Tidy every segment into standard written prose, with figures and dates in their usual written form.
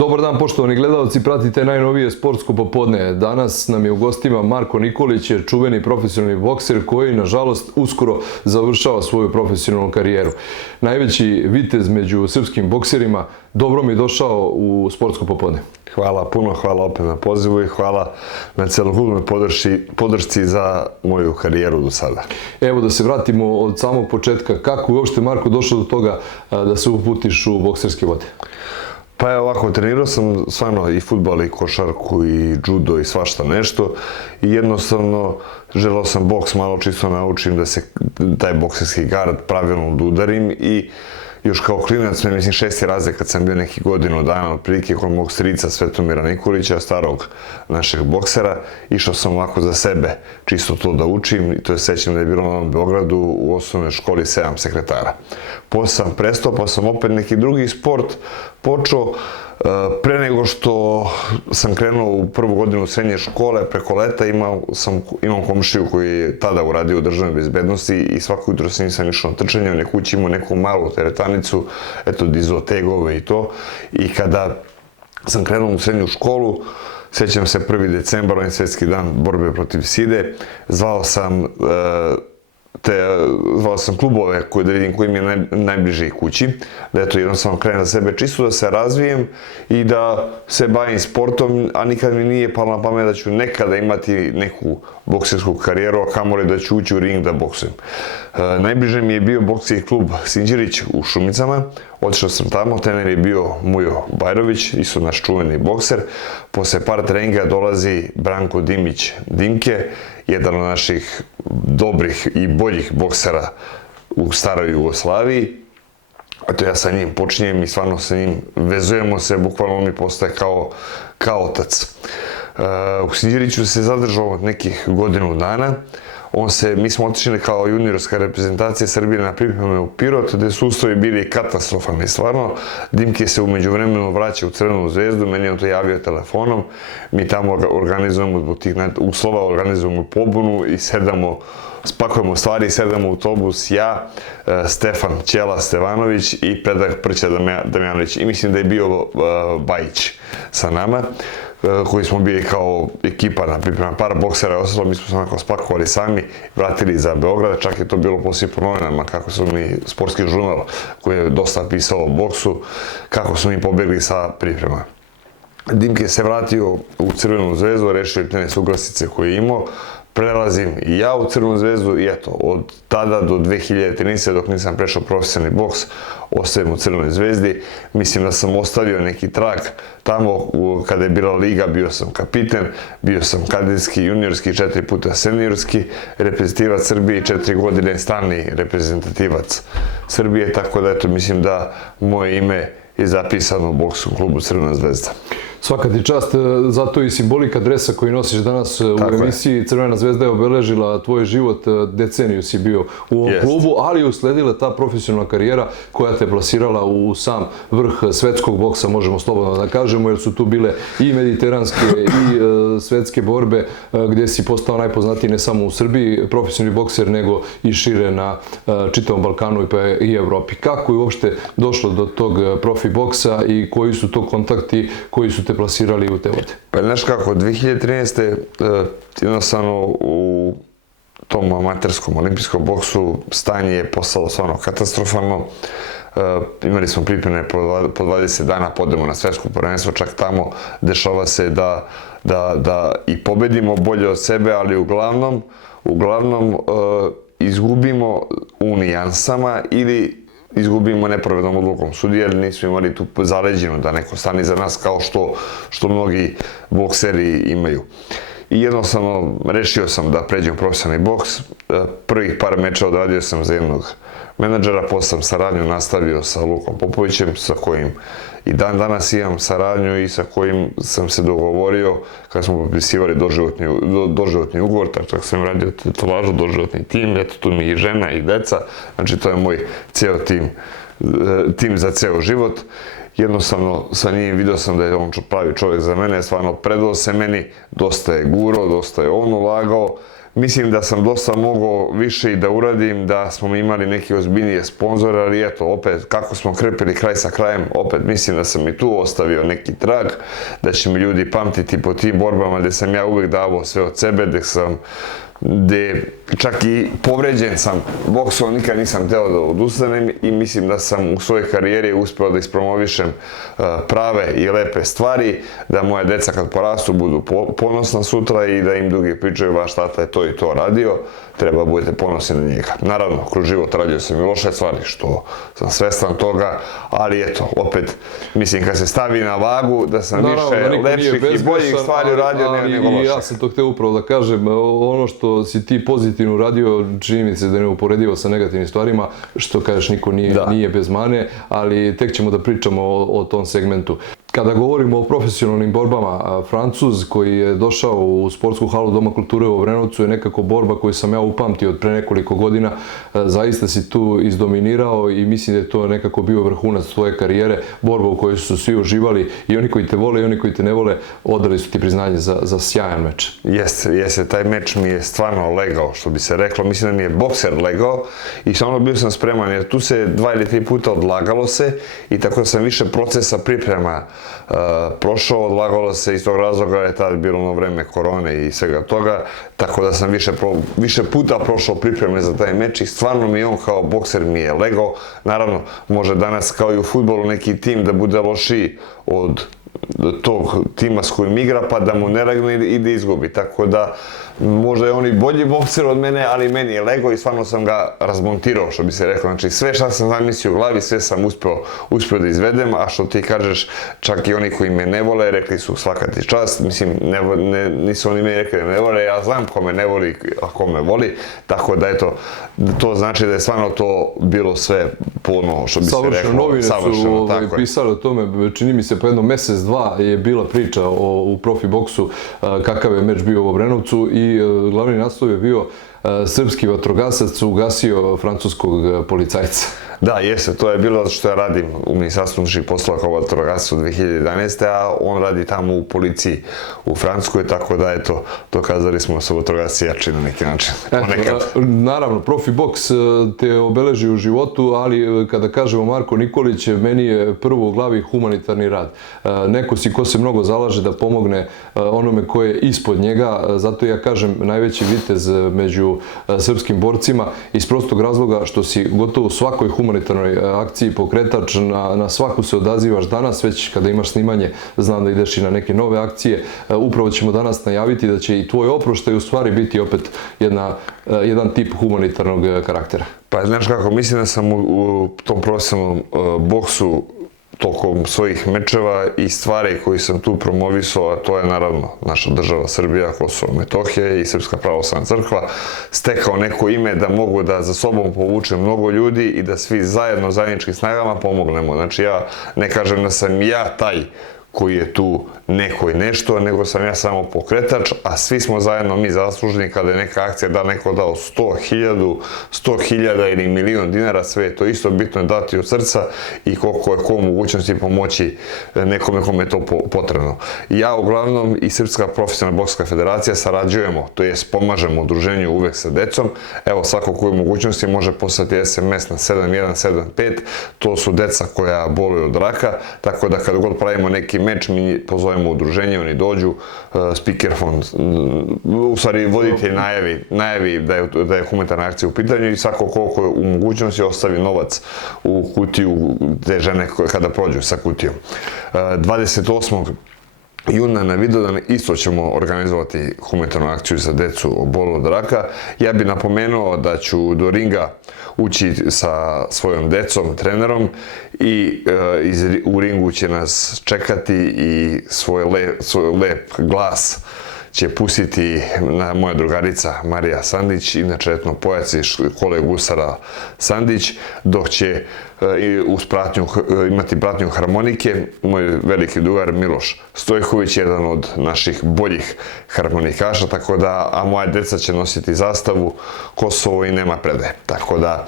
Dobar dan, poštovani gledalci, pratite najnovije sportsko popodne. Danas nam je u gostima Marko Nikolić, čuveni profesionalni bokser koji, nažalost, uskoro završava svoju profesionalnu karijeru. Najveći vitez među srpskim bokserima, dobro mi došao u sportsko popodne. Hvala puno, hvala opet na pozivu i hvala na celokupnoj podršci za moju karijeru do sada. Evo da se vratimo od samog početka. Kako je uopšte, Marko, došao do toga da se uputiš u bokserske vode? Pa evo ovako, trenirao sam stvarno i fudbal, i košarku, i judo, i svašta nešto. I jednostavno želeo sam boks malo čisto naučim da se taj bokserski gard pravilno udarim i još kao klinac, mislim 6. razred kad sam bio neki godinu dana otprilike kod mog strica Svetomira Nikolića, starog našeg boksera, išao sam ovako za sebe čisto to da učim i to je sećam da je bilo na Novom Beogradu u osnovnoj školi 7 sekretara. Posle sam prestao, pa sam opet neki drugi sport počeo. Pre nego što sam krenuo u prvu godinu srednje škole, preko leta imam komšiju koji je tada uradio u državnoj bezbednosti i svako jutro sam nisam išao na trčanje, on je kući imao neku malu teretanicu, eto, dizao tegove i to. I kada sam krenuo u srednju školu, sećam se 1. decembar, on je svetski dan borbe protiv side, zvao sam klubove da vidim koji mi je najbliže kući, da eto jednostavno krenem za sebe čisto da se razvijem i da se bavim sportom, a nikad mi nije palo na pamet da ću nekada imati neku boksersku karijeru, a kamoli da ću ući u ring da boksujem. Najbliže mi je bio bokserski klub Sinđelić u Šumicama, otišao sam tamo, trener je bio Mujo Bajrović, isto naš čuveni bokser. Posle par treninga dolazi Branko Dimić Dimke, jedan od naših dobrih i boljih boksera u staroj Jugoslaviji. Eto, ja sa njim počinjem i stvarno sa njim vezujemo se, bukvalno on mi postaje kao otac. U Sinđeliću se zadržao nekih godinu dana. Mi smo otišli kao juniorska reprezentacija Srbije na pripreme u Pirot, gde su uslovi bili katastrofalni stvarno. Dimke se umeđu vremenu vraća u Crvenu zvezdu, meni je on to javio telefonom. Mi tamo organizujemo, zbog tih uslova, organizujemo pobunu i spakujemo stvari, sedamo u autobus, ja, Stefan Ćela Stevanović i Predrag Prća Damjanović. I mislim da je bio Bajić sa nama, koji smo bili kao ekipa na priprema. Par boksera je ostalo, mi smo se onako spakovali sami, vratili za Beograd, čak je to bilo poslije po novinama, kako su mi sportski žurnal, koji je dosta pisao o boksu, kako su mi pobjegli sa priprema. Dimke se vratio u Crvenu zvezdu, rešio je te nesuglasice koje je imao, prelazim i ja u Crvenu zvezdu i eto, od tada do 2013. dok nisam prešao profesionalni boks, ostajem u Crvenoj zvezdi. Mislim da sam ostavio neki trak tamo kada je bila liga, bio sam kapiten, bio sam kadetski, juniorski, 4 puta seniorski reprezentativac Srbije i 4 godine stalni reprezentativac Srbije, tako da eto, mislim da moje ime je zapisano u bokskom klubu Crvena zvezda. Svaka ti čast, zato i simbolika dresa koji nosiš danas u emisiji. Crvena zvezda je obeležila tvoj život, deceniju si bio u ovom klubu, ali je usledila ta profesionalna karijera koja te plasirala u sam vrh svetskog boksa, možemo slobodno da kažemo, jer su tu bile i mediteranske i svetske borbe gdje si postao najpoznatiji ne samo u Srbiji, profesionalni bokser, nego i šire na čitavom Balkanu pa i Evropi. Kako je uopšte došlo do tog profi boksa i koji su to kontakti koji su te plasirali u te vode? Pa znaš kako, 2013. jednostavno u tom amaterskom olimpijskom boksu stanje je postalo stvarno katastrofalno. Imali smo pripreme po 20 dana, podemo na svetsko prvenstvo, čak tamo dešava se da i pobedimo bolje od sebe, ali uglavnom izgubimo u nijansama ili izgubimo nepravednom odlukom sudije, jer nismo imali tu zaleđenu da neko stane za nas kao što mnogi bokseri imaju. I jednostavno rešio sam da pređem u profesionalni boks. Prvih par meča odradio sam za jednog menadžera, posle sam saradnju nastavio sa Lukom Popovićem, sa kojim i dan danas imam saradnju i sa kojim sam se dogovorio kada smo potpisivali doživotni ugovor, tako sam radio tetovažu, doživotni tim, eto tu mi i žena i deca, znači to je moj ceo tim za ceo život. jednostavno sa njim vidio sam da je on pravi čovjek za mene, stvarno predao se meni, dosta je gurao, dosta je on ulagao. Mislim da sam dosta mogao više i da uradim, da smo imali neke ozbiljnije sponzore, ali eto, opet, kako smo krpili kraj sa krajem, opet mislim da sam i tu ostavio neki trag, da će me ljudi pamtiti po tim borbama gdje sam ja uvijek davao sve od sebe, gdje čak i povređen sam boksom, nikad nisam htio da odustanem i mislim da sam u svojoj karijeri uspio da ispromovišem prave i lepe stvari, da moje deca kad porastu budu ponosna sutra i da im drugi pričaju vaš tata je to i to radio, treba budete ponosni na njega. Naravno, kroz život radio sam i loše stvari, što sam svestan toga, ali eto, opet, mislim, kad se stavi na vagu, da sam više lepših i boljih stvari uradio nego loših. Ja sam to htio upravo da kažem, ono što si ti pozitivno uradio, čini mi se da je neuporedivo sa negativnim stvarima, što kažeš, niko nije bez mane, ali tek ćemo da pričamo o tom segmentu. Kada govorimo o profesionalnim borbama, Francuz koji je došao u sportsku halu Doma kulture u Obrenovcu je nekako borba koju sam ja upamtio od pre nekoliko godina. Zaista si tu izdominirao i mislim da je to nekako bio vrhunac tvoje karijere, borba u kojoj su svi uživali i oni koji te vole i oni koji te ne vole odali su ti priznanje za sjajan meč. Jeste, taj meč mi je stvarno legao, što bi se reklo, mislim da mi je bokser legao i stvarno bio sam spreman jer tu se 2 ili 3 puta odlagalo se i tako sam više procesa priprema prošao, odlagalo se iz tog razloga je tada bilo ono vreme korone i svega toga, tako da sam više puta prošao pripreme za taj meč i stvarno mi on kao bokser mi je legao. Naravno, može danas kao i u fudbalu neki tim da bude lošiji od tog tima s kojim igra pa da mu ne legne i da izgubi, tako da možda je on i bolji bokser od mene, ali meni je legao i stvarno sam ga razmontirao, što bi se reklo. Znači sve što sam zamislio u glavi, sve sam uspio da izvedem, a što ti kažeš, čak i oni koji me ne vole, rekli su svaka ti čast, mislim, nisu oni meni rekli da ne vole, ja znam ko me ne voli, a ko me voli, tako da eto, to znači da je stvarno to bilo sve po ono, što bi se reklo, novine su pisali o tome, čini mi se po jedno mjesec, 2 je bila priča u profi boksu kakav je meč bio u Obrenovcu i glavni naslov je bio srpski vatrogasac ugasio francuskog policajca. Da, jeste, to je bilo zato što ja radim u Ministarstvu unutrašnjih poslova kao vatrogasac od 2011. a on radi tamo u policiji u Francuskoj, tako da eto, dokazali smo da su vatrogasci jači na neki način. Naravno, profi boks te obeleži u životu, ali kada kažemo Marko Nikolić, meni je prvo u glavi humanitarni rad. Neko si ko se mnogo zalaže da pomogne onome ko je ispod njega, zato ja kažem najveći vitez među srpskim borcima iz prostog razloga što si gotovo u svakoj humanitarnoj akciji pokretač, na svaku se odazivaš danas, već kada imaš snimanje, znam da ideš i na neke nove akcije. Upravo ćemo danas najaviti da će i tvoj oproštaj u stvari biti opet jedan tip humanitarnog karaktera. Pa znaš kako, mislim da sam u tom profesionalnom boksu tokom svojih mečeva i stvari koje sam tu promovisao, a to je naravno naša država Srbija, Kosovo, Metohija i Srpska pravoslavna crkva, stekao neko ime da mogu da za sobom povučem mnogo ljudi i da svi zajedno zajedničkim snagama pomognemo. Znači ja ne kažem da sam ja taj koji je tu neko i nešto, nego sam ja samo pokretač, a svi smo zajedno mi zaslužni kada je neka akcija da neko dao 100.000 ili $1.000.000, sve je to isto bitno dati od srca i koliko je ko u mogućnosti pomoći nekome kome je to potrebno. Ja uglavnom i Srpska profesionalna bokska federacija sarađujemo, to jest pomažemo udruženju uvek sa decom. Evo, svako koji u mogućnosti može poslati SMS na 7175, to su deca koja boluju od raka, tako da kad god pravimo neki meč, mi pozovemo udruženje, oni dođu, speaker fond, u stvari voditelj najavi da je humanitarna akcija u pitanju i svako koliko je u mogućnosti ostavi novac u kutiju te žene kada prođu sa kutijom. 28. juna na Vidovdan isto ćemo organizovati humanitarnu akciju za decu obolelu od raka. Ja bih napomenuo da ću do ringa ući sa svojom decom, trenerom i u ringu će nas čekati i svoj lep glas će pustiti moja drugarica Marija Sandić, inače etnopojac iz škole gusara Sandić, dok će imati pratnju harmonike moj veliki drugar Miloš Stojković, jedan od naših boljih harmonikaša, tako da, a moja deca će nositi zastavu Kosovo i nema predaje. Tako da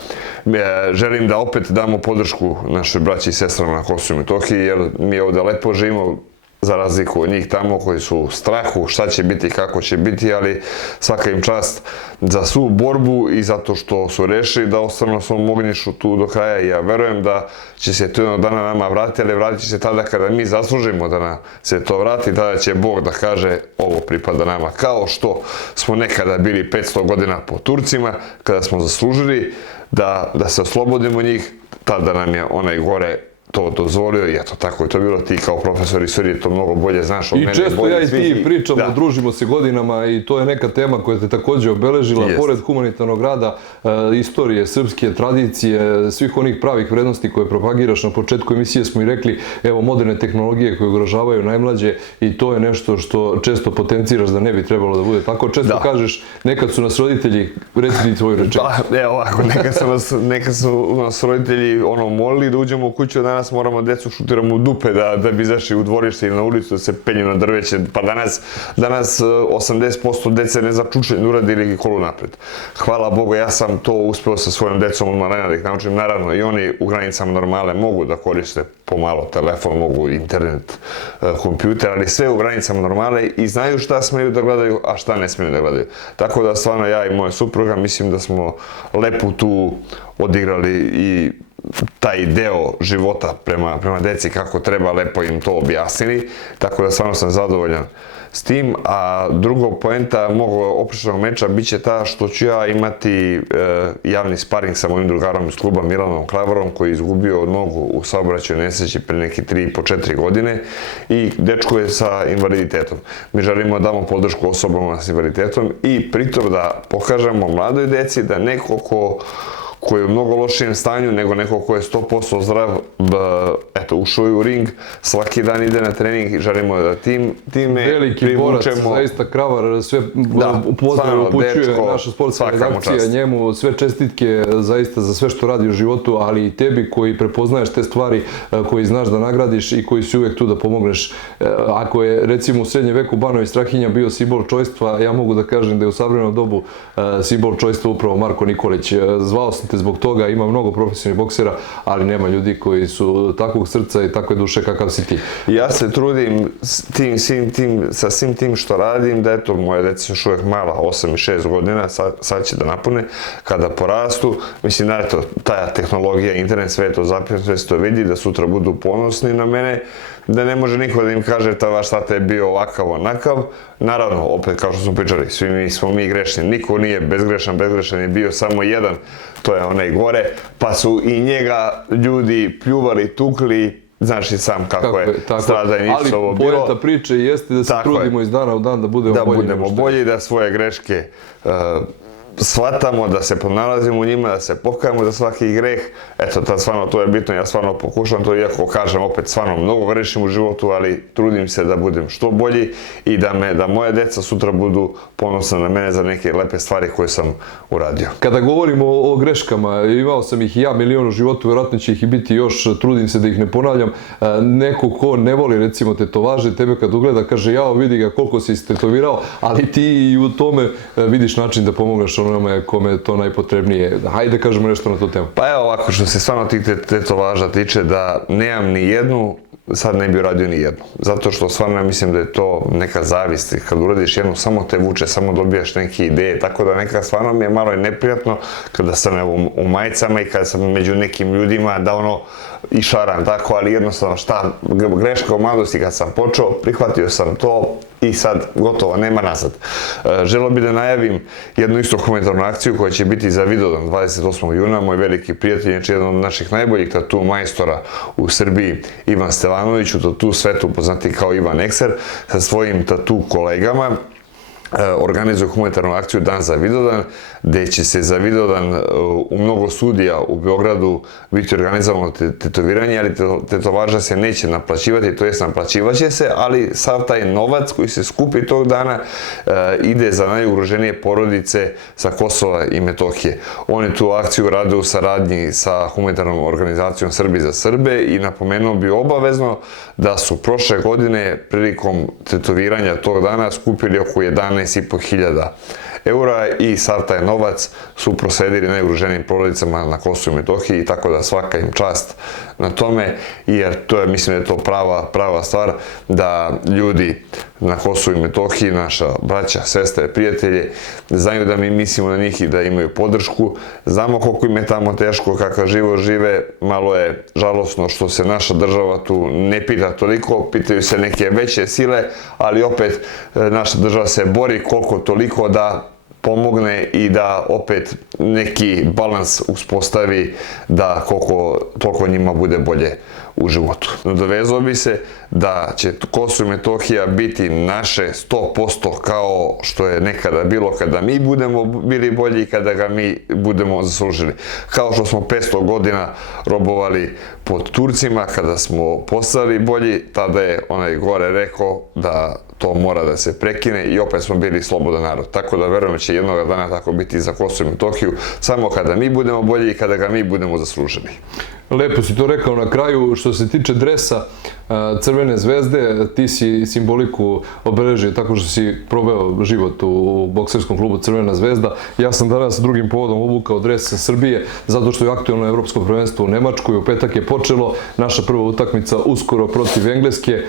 želim da opet damo podršku našoj braći i sestrama na Kosovu i Metohiji, jer mi ovdje lepo živimo, za razliku od njih tamo koji su u strahu šta će biti, kako će biti, ali svaka im čast za svu borbu i zato što su rešili da ostanu na svom ognjištu tu do kraja. I ja verujem da će se to jednog dana nama vratiti, ali vratit će se tada kada mi zaslužimo da nam se to vrati, tada će Bog da kaže ovo pripada nama. Kao što smo nekada bili 500 godina po Turcima, kada smo zaslužili da se oslobodimo njih, tada nam je onaj gore to dozvolio i eto, tako je to bilo. Ti kao profesor istorije to mnogo bolje znaš od mene. I često ja i ti pričamo, družimo se godinama i to je neka tema koja te također obeležila, pored humanitarnog rada, istorije, srpske tradicije, svih onih pravih vrednosti koje propagiraš. Na početku emisije smo i rekli, evo, moderne tehnologije koje ugrožavaju najmlađe i to je nešto što često potenciraš da ne bi trebalo da bude tako. Često kažeš, nekad su nas roditelji, reci ti tvoju rečenicu. Evo ovako, nekad su nas roditelji molili da uđemo u kuću, danas moramo decu šutiramo u dupe da bi izašli u dvorište ili na ulicu da se penju na drveće, pa danas 80% dece ne zna čučenje uradi ili kolu napred. Hvala Bogu, ja sam to uspeo sa svojom decom online da ih naučim, naravno i oni u granicama normale mogu da koriste pomalo telefon, mogu internet, kompjuter, ali sve u granicama normale i znaju šta smeju da gledaju, a šta ne smeju da gledaju. Tako da stvarno ja i moja supruga mislim da smo lepo tu odigrali i taj deo života prema deci kako treba, lepo im to objasnili, tako da stvarno sam zadovoljan s tim. A drugo poenta mog oprečnog meča bit će ta što ću ja imati javni sparing sa mojim drugarom iz kluba Milanom Klavarom, koji je izgubio nogu u saobraćajnoj nesreći pre neki 3,5-4 godine i dečko je sa invaliditetom. Mi želimo da damo podršku osobama s invaliditetom i pritom da pokažemo mladoj deci da neko koji je u mnogo lošijem stanju nego neko ko je 100% zdrav, eto, ušao je u ring, svaki dan ide na trening i želimo da time privučemo... Veliki borac, zaista Kravar, sve pozdrav upućuje naša sportska redakcija njemu, sve čestitke zaista za sve što radi u životu, ali i tebi koji prepoznaješ te stvari, koji znaš da nagradiš i koji si uvijek tu da pomogneš. Ako je, recimo, u srednjem veku Banović Strahinja bio simbol čojstva, ja mogu da kažem da je u savremenom dobu simbol čojstva upravo Marko Nikolić. Zvao sam te zbog toga, ima mnogo profesionalnih boksera, ali nema ljudi koji su takvog srca i takve duše kakav si ti. Ja se trudim sa svim tim što radim, da eto, moje deca još uvijek mala, 8 i 6 godina, sad će da napune, kada porastu, mislim da eto, ta tehnologija, internet, sve to zapis, sve se to vidi, da sutra budu ponosni na mene, da ne može niko da im kaže ta vaš tata je bio ovakav, onakav. Naravno, opet kao što smo pričali, svi smo mi grešni, niko nije bezgrešan je bio samo jedan, to je onaj gore, pa su i njega ljudi pljuvali, tukli, znaš i sam kako je stradanje ovo bilo. Ali poenta priče jeste da se trudimo iz dana u dan da budemo bolji. Da budemo bolji, da svoje greške shvatamo, da se pronalazimo u njima, da se pokajemo za svaki greh. Eto, tad stvarno to je bitno, ja stvarno pokušam to, iako kažem opet stvarno mnogo grešim u životu, ali trudim se da budem što bolji i da moje deca sutra budu ponosna na mene za neke lepe stvari koje sam uradio. Kada govorimo o greškama, imao sam ih i ja milion u životu, vjerojatno će ih i biti još, trudim se da ih ne ponavljam. Neko ko ne voli recimo tetovaže, tebe kad ugleda kaže jao vidi ga koliko si istetovirao, ali ti i u tome vidiš način da pomogaš onome kome je to najpotrebnije. Hajde kažemo nešto na tu temu. Pa evo ovako, što se stvarno tih tetovaža tiče, da nemam ni jednu, sad ne bi radio ni jednu. Zato što stvarno mislim da je to neka zavist. Kad uradiš jednu, samo te vuče, samo dobijaš neke ideje. Tako da neka stvarno mi je malo i neprijatno kada sam u majicama i kada sam među nekim ljudima da ono i šaram tako, ali jednostavno šta, greška u mladosti kad sam počeo, prihvatio sam to i sad gotovo, nema nazad. Želeo bih da najavim jednu isto humanitarnu akciju koja će biti za Vidovdan 28. juna. Moj veliki prijatelj, znači jedan od naših najboljih tatu majstora u Srbiji, Ivan Stevanović, u tatu svetu poznati kao Ivan Ekser, sa svojim tatu kolegama organizuju humanitarnu akciju Dan za Vidovdan, gde će se za Vidovdan u mnogo studija u Beogradu biti organizovano tetoviranje, ali tetovaža se neće naplaćivati, to jest naplaćivaće se, ali sav taj novac koji se skupi tog dana ide za najugroženije porodice sa Kosova i Metohije. Oni tu akciju rade u saradnji sa humanitarnom organizacijom Srbi za Srbe i napomenuo bi obavezno da su prošle godine prilikom tetoviranja tog dana skupili oko 11.500 eura i sav taj novac su prosledili najugroženijim porodicama na Kosovu i Metohiji, tako da svaka im čast na tome, jer to je, mislim da je to prava stvar, da ljudi na Kosovu i Metohiji, naša braća, sestre, prijatelje, znaju da mi mislimo na njih i da imaju podršku. Znamo koliko im je tamo teško, kakav život žive, malo je žalosno što se naša država tu ne pita toliko, pitaju se neke veće sile, ali opet naša država se bori koliko toliko da pomogne i da opet neki balans uspostavi da koliko toliko njima bude bolje u životu. Nadovezao bi se da će Kosovo i Metohija biti naše 100% kao što je nekada bilo kada mi budemo bili bolji i kada ga mi budemo zaslužili. Kao što smo 500 godina robovali pod Turcima, kada smo postali bolji, tada je onaj gore rekao da to mora da se prekine i opet smo bili slobodan narod. Tako da verujem da će jednog dana tako biti za Kosovo i Metohiju, samo kada mi budemo bolji i kada ga mi budemo zaslužili. Lepo si to rekao na kraju. Što se tiče dresa Crvene zvezde, ti si simboliku obeležio tako što si proveo život u bokserskom klubu Crvena zvezda. Ja sam danas drugim povodom obukao dres Srbije zato što je aktuelno evropsko prvenstvo u Nemačkoj. U petak je počelo, naša prva utakmica uskoro protiv Engleske.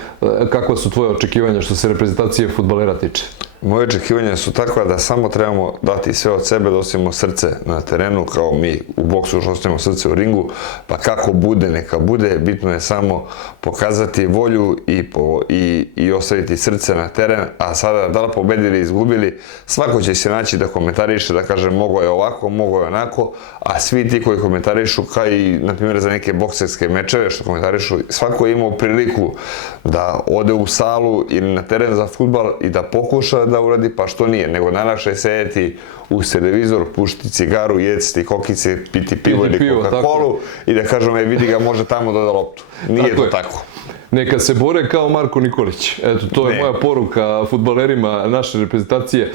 Kakva su tvoje očekivanja što se reprezentacije fudbalera tiče? Moje očekivanja su takva da samo trebamo dati sve od sebe, da ostavimo srce na terenu, kao mi u boksu što ostavimo srce u ringu, pa kako bude, neka bude, bitno je samo pokazati volju i ostaviti srce na teren, a sada da li pobedili ili izgubili, svako će se naći da komentariše, da kaže mogo je ovako, mogo je onako, a svi ti koji komentarišu, kao i na primjer za neke bokserske mečeve što komentarišu, svako je imao priliku da ode u salu ili na teren za fudbal i da pokuša da uradi, pa što nije, nego najlakše je sedeti uz televizor, pušiti cigaru, jesti kokice, piti pivo ili Coca-Colu i da kažemo, vidi ga, može tamo da loptu. Nije to tako. Neka se bore kao Marko Nikolić. Eto, to je moja poruka fudbalerima naše reprezentacije.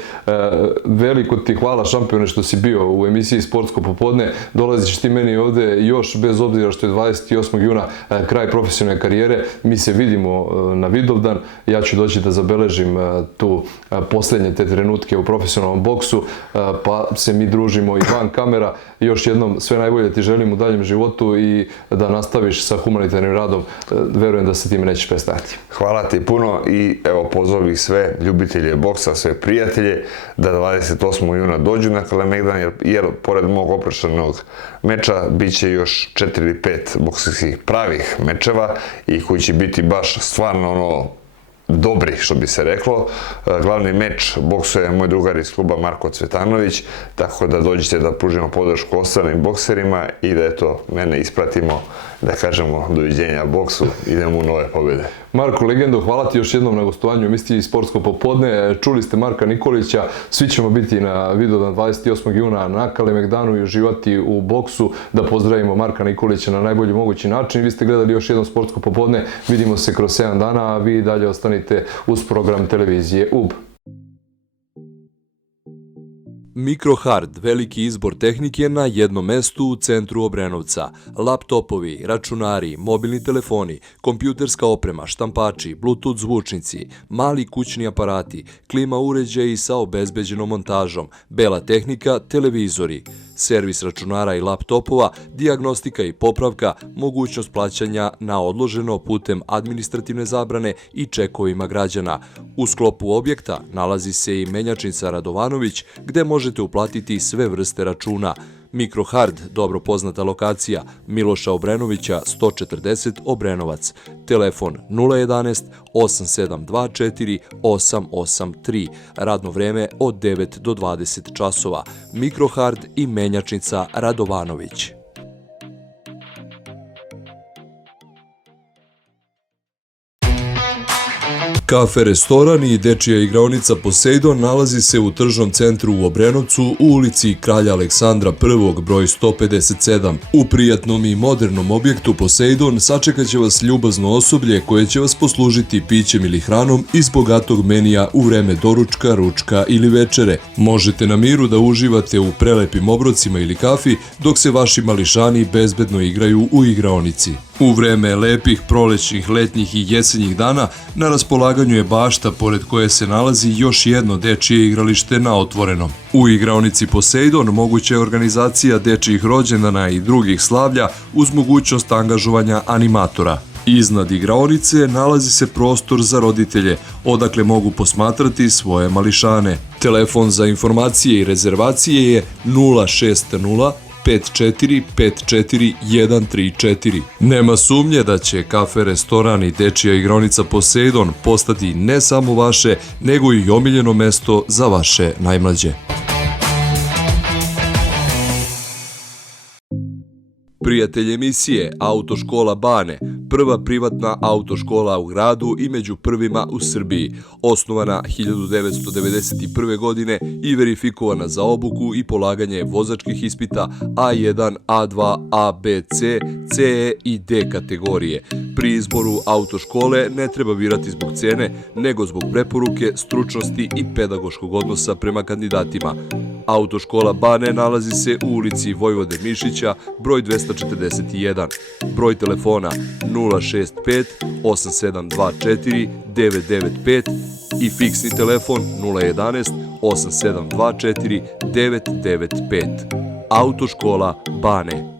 Veliko ti hvala, šampione, što si bio u emisiji Sportsko popodne. Dolaziš ti meni ovde još, bez obzira što je 28. juna kraj profesionalne karijere. Mi se vidimo na Vidovdan. Ja ću doći da zabeležim tu poslednje te trenutke u profesionalnom boksu, pa se mi družimo i van kamera. Još jednom sve najbolje ti želim u daljem životu i da nastaviš sa humanitarnim radom. Verujem da se time nećeš prestajati. Hvala ti puno i evo pozvao bih sve ljubitelje boksa, sve prijatelje da 28. juna dođu na Kalemegdan, jer pored mog oproštenog meča bit će još 4 ili 5 bokserskih pravih mečeva i koji će biti baš stvarno dobri, što bi se reklo. Glavni meč boksuje moj drugar iz kluba Marko Cvetanović, tako da dođite da pružimo podršku ostalim bokserima i da eto, mene ispratimo, da kažemo doviđenja boksu, idemo u nove pobjede. Marko, legendo, hvala ti još jednom na gostovanju u emisiji Sportsko popodne. Čuli ste Marka Nikolića, svi ćemo biti na Vidovdan 28. juna na Kalemegdanu i uživati u boksu. Da pozdravimo Marka Nikolića na najbolji mogući način. Vi ste gledali još jednom Sportsko popodne, vidimo se kroz 7 dana, a vi dalje ostanite uz program televizije UB. Microhard, veliki izbor tehnike na jednom mestu u centru Obrenovca. Laptopovi, računari, mobilni telefoni, kompjuterska oprema, štampači, bluetooth zvučnici, mali kućni aparati, klima uređaji sa obezbeđenom montažom, bela tehnika, televizori, servis računara i laptopova, dijagnostika i popravka, mogućnost plaćanja na odloženo putem administrativne zabrane i čekovima građana. U sklopu objekta nalazi se i menjačnica Radovanović, gde možete uplatiti sve vrste računa. Microhard, dobro poznata lokacija, Miloša Obrenovića, 140 Obrenovac. Telefon 011 8724 883. Radno vreme od 9 do 20 časova. Microhard i menjačnica Radovanović. Kafe, restoran i dečija igraonica Poseidon nalazi se u tržnom centru u Obrenovcu u ulici Kralja Aleksandra I, broj 157. U prijatnom i modernom objektu Poseidon sačekat će vas ljubazno osoblje koje će vas poslužiti pićem ili hranom iz bogatog menija u vreme doručka, ručka ili večere. Možete na miru da uživate u prelepim obrocima ili kafi dok se vaši mališani bezbedno igraju u igraonici. U vreme lepih prolećnih, letnjih i jesenjih dana na raspolaganju je bašta pored koje se nalazi još jedno dečije igralište na otvorenom. U igraonici Poseidon moguća je organizacija dečijih rođendana i drugih slavlja uz mogućnost angažovanja animatora. Iznad igraonice nalazi se prostor za roditelje, odakle mogu posmatrati svoje mališane. Telefon za informacije i rezervacije je 060 5454 Nema sumnje da će kafe, restoran i dečija igraonica Poseidon postati ne samo vaše, nego i omiljeno mesto za vaše najmlađe. Prijatelj emisije Autoškola Bane, prva privatna autoškola u gradu i među prvima u Srbiji, osnovana 1991. godine i verifikovana za obuku i polaganje vozačkih ispita A1, A2, A, B, C, CE i D kategorije. Pri izboru autoškole ne treba birati zbog cene, nego zbog preporuke, stručnosti i pedagoškog odnosa prema kandidatima. Autoškola Bane nalazi se u ulici Vojvode Mišića, broj 241, broj telefona 065 8724 995 i fiksni telefon 011 8724 995. Autoškola Bane.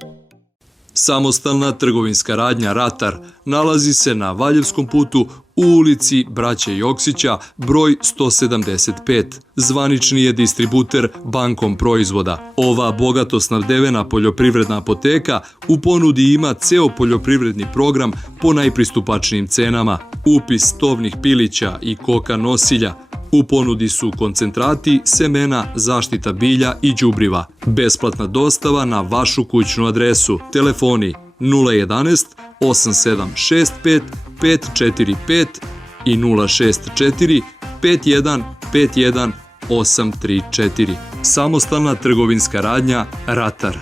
Samostalna trgovinska radnja Ratar nalazi se na Valjevskom putu u ulici Braće Joksića, broj 175. Zvanični je distributer Bankom proizvoda. Ova bogato snabdevena poljoprivredna apoteka u ponudi ima ceo poljoprivredni program po najpristupačnijim cenama, upis tovnih pilića i koka nosilja. U ponudi su koncentrati, semena, zaštita bilja i đubriva. Besplatna dostava na vašu kućnu adresu. Telefoni 011 8765 545 i 064 5151 834. Samostalna trgovinska radnja Ratar.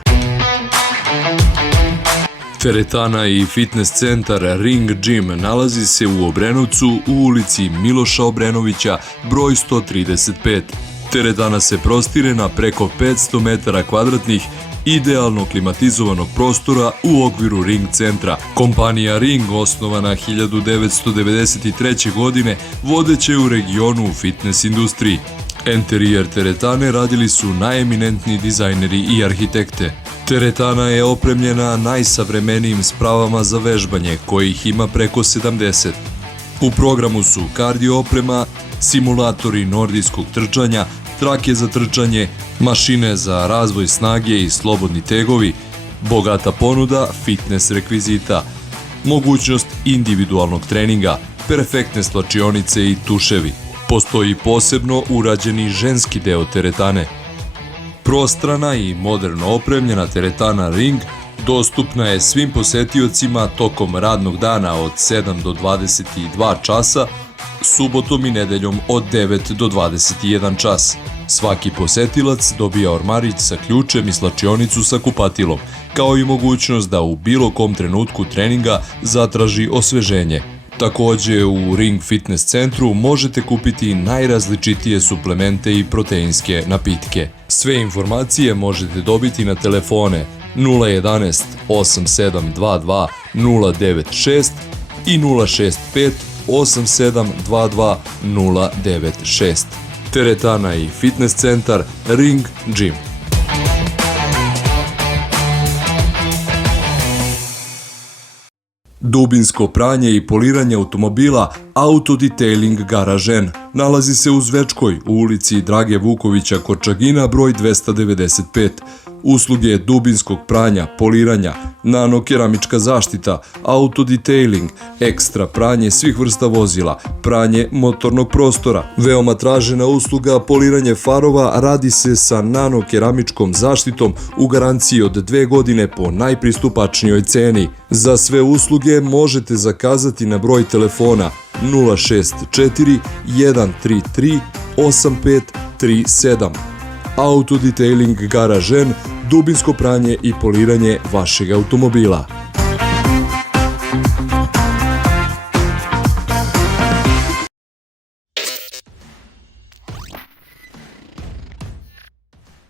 Teretana i fitness centar Ring Gym nalazi se u Obrenovcu u ulici Miloša Obrenovića, broj 135. Teretana se prostire na preko 500 metara kvadratnih idealno klimatizovanog prostora u okviru Ring centra. Kompanija Ring, osnovana 1993. godine, vodeća je u regionu u fitness industriji. Enterijer teretane radili su najeminentniji dizajneri i arhitekte. Teretana je opremljena najsavremenijim spravama za vežbanje, kojih ima preko 70. U programu su kardio oprema, simulatori nordijskog trčanja, trake za trčanje, mašine za razvoj snage i slobodni tegovi, bogata ponuda fitness rekvizita, mogućnost individualnog treninga, perfektne slačionice i tuševi. Postoji posebno urađeni ženski deo teretane. Prostrana i moderno opremljena teretana Ring dostupna je svim posetiocima tokom radnog dana od 7 do 22 časa, subotom i nedeljom od 9 do 21 čas. Svaki posetilac dobija ormarić sa ključem i slačionicu sa kupatilom, kao i mogućnost da u bilo kom trenutku treninga zatraži osveženje. Takođe, u Ring Fitness centru možete kupiti najrazličitije suplemente i proteinske napitke. Sve informacije možete dobiti na telefone 011 8722 096 i 065 8722 096. Teretana i fitness centar Ring Gym. Dubinsko pranje i poliranje automobila Auto Detailing Garažen nalazi se u Zvečkoj u ulici Drage Vukovića Kočagina broj 295. Usluge dubinskog pranja, poliranja, nanokeramička zaštita, auto detailing, ekstra pranje svih vrsta vozila, pranje motornog prostora. Veoma tražena usluga poliranje farova radi se sa nanokeramičkom zaštitom u garanciji od 2 godine po najpristupačnijoj ceni. Za sve usluge možete zakazati na broj telefona 064 133 8537. Auto Detailing Garažen, dubinsko pranje i poliranje vašeg automobila.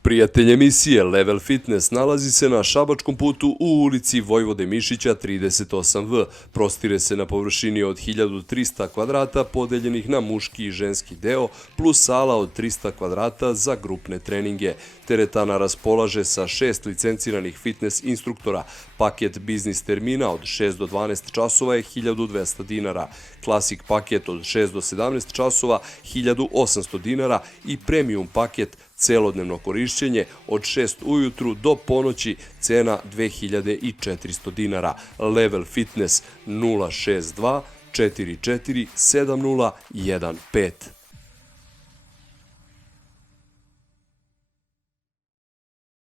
Prijatelj emisije Level Fitness nalazi se na Šabačkom putu u ulici Vojvode Mišića 38V. Prostire se na površini od 1300 kvadrata podeljenih na muški i ženski deo, plus sala od 300 kvadrata za grupne treninge. Teretana raspolaže sa 6 licenciranih fitness instruktora. Paket biznis termina od 6 do 12 časova je 1200 dinara. Klasik paket od 6 do 17 časova 1800 dinara i premium paket celodnevno korišćenje od 6 ujutru do ponoći, cena 2400 dinara. Level Fitness 062 44 7015.